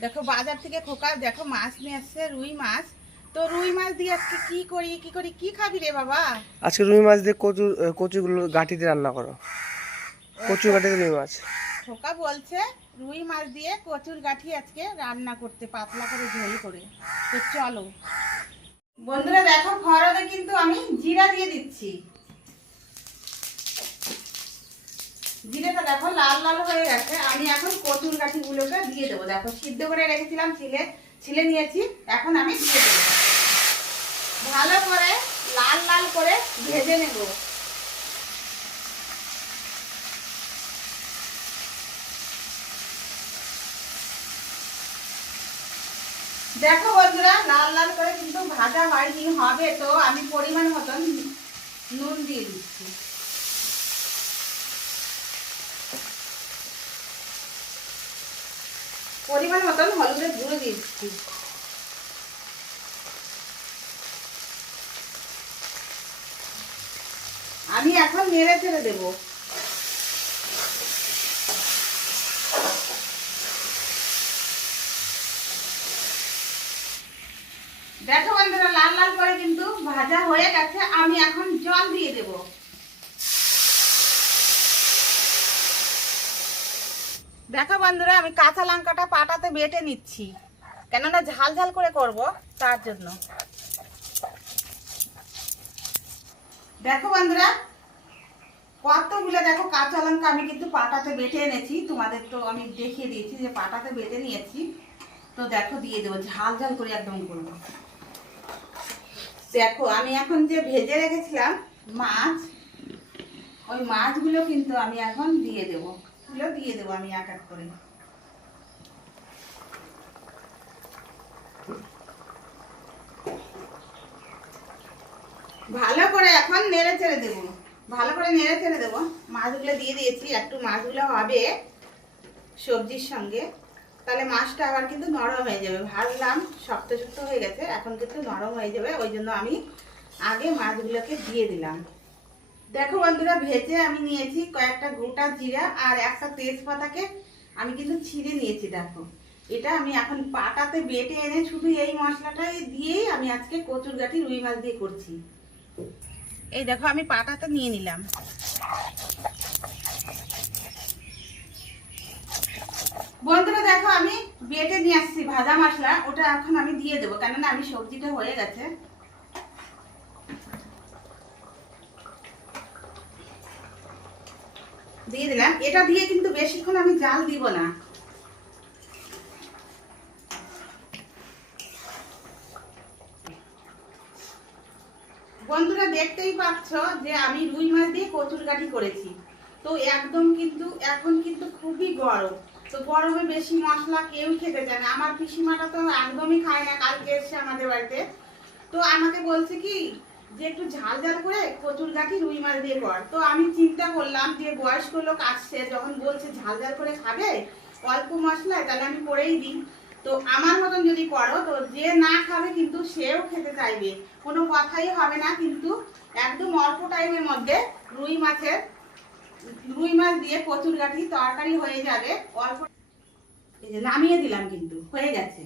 দেখো বাজার থেকে খোকা দেখো মাছ নিয়ে আসছে, রুই মাছ। তো রুই মাছ দিয়ে আজকে কি করি কি খাবি রে বাবা? আজকে রুই মাছ দিয়ে কচুগুলো গাঁটিতে রান্না করো। কচু গাঁটিতে রুই মাছ। খোকা বলছে রুই মাছ দিয়ে কচুর গাঠি আজকে রান্না করতে, পাতলা করে ঝোল করে। তো চলো বন্ধুরা, দেখো ফড়নে কিন্তু আমি জিরা দিয়ে দিচ্ছি। জিরেটা দেখো লাল লাল হয়ে গেছে। আমি এখন কচুর গাঠিগুলোকে দিয়ে দেবো। দেখো সিদ্ধ করে রেখেছিলাম, ছিলে নিয়েছি, এখন আমি দিয়ে দেবো। ভালো করে লাল লাল করে ভেজে নেব। দেখো বন্ধুরা, লাল লাল করে কিন্তু ভাজা হয়নি, হবে। তো আমি পরিমাণ মতন নুন দিয়ে দিচ্ছি। পরিমাণ মতন হলুদের গুঁড়ো দিচ্ছি। আমি এখন নেড়ে ছেড়ে দেবো। দেখো বন্ধুরা, লাল লাল করে কিন্তু ভাজা হয়ে গেছে। আমি এখন জল দিয়ে দেব। দেখো বন্ধুরা, আমি কাঁচা লঙ্কাটা পাটাতে বেটে নিচ্ছি, কেননা ঝাল ঝাল করে করব তার জন্য। দেখো বন্ধুরা, কতগুলো দেখো কাঁচা লঙ্কা আমি কিন্তু পাটাতে বেটে এনেছি। তোমাদের তো আমি দেখিয়ে দিয়েছি যে পাটাতে বেটে নিয়েছি। তো দেখো দিয়ে দেবো, ঝাল ঝাল করে একদম করবো। দেখো আমি এখন যে ভেজে রেখেছিলাম মাছ, ওই মাছগুলো কিন্তু আমি এখন দিয়ে দেবো। আমি এক এক করে। ভালো করে এখন নেড়ে ছেড়ে দেবো। মাছগুলো দিয়ে দিয়েছি। একটু মাছগুলো হবে সবজির সঙ্গে, তাহলে মাছটা আবার কিন্তু নরম হয়ে যাবে। ভাজলাম শক্ত শক্ত হয়ে গেছে, এখন কিন্তু নরম হয়ে যাবে। ওই জন্য আমি আগে মাছগুলোকে দিয়ে দিলাম। দেখো বন্ধুরা, ভেজে আমি নিয়েছি কয়েকটা গোটা জিরা আর একটা তেজপাতাকে আমি কিন্তু ছিঁড়ে নিয়েছি। দেখো এটা আমি এখন পাটাতে বেটে এনে শুধু এই মশলাটাই দিয়েই আমি আজকে কচুর গাঠি রুই মাছ দিয়ে করছি। এই দেখো আমি পাটাতে নিয়ে নিলাম। বন্ধুরা দেখো, আমি বেটে নিয়ে আসছি ভাজা মশলা, ওটা এখন আমি দিয়ে দেবো, কেননা আমি সবজিটা হয়ে গেছে। দিয়ে দিলাম। এটা দিয়ে কিন্তু বেশিক্ষণ আমি জাল দিব না। বন্ধুরা দেখতেই পাচ্ছ যে আমি রুই মাছ দিয়ে কচুর গাঠি করেছি। তো একদম কিন্তু এখন কিন্তু খুবই গরম। তো গরমে বেশি মশলা কেউ খেতে চায় না। আমার পিসিমাটা তো একদমই খায় না, কালকে এসছে আমাদের বাড়িতে। তো আমাকে বলছে কি যে একটু ঝাল ঝাল করে কচুর গাঠি রুই মাছ দিয়ে কর। তো আমি চিন্তা করলাম যে বয়স্ক লোক আসছে, যখন বলছে ঝাল ঝাল করে খাবে অল্প মশলায়, তাহলে আমি করেই দিই। তো আমার মতন যদি করো, তো যে না খাবে কিন্তু সেও খেতে চাইবে, কোনো কথাই হবে না। কিন্তু একদম অল্প টাইমের মধ্যে রুই মাছ দিয়ে কচুর গাঠি তরকারি হয়ে যাবে। অল্প, এই যে নামিয়ে দিলাম, কিন্তু হয়ে গেছে।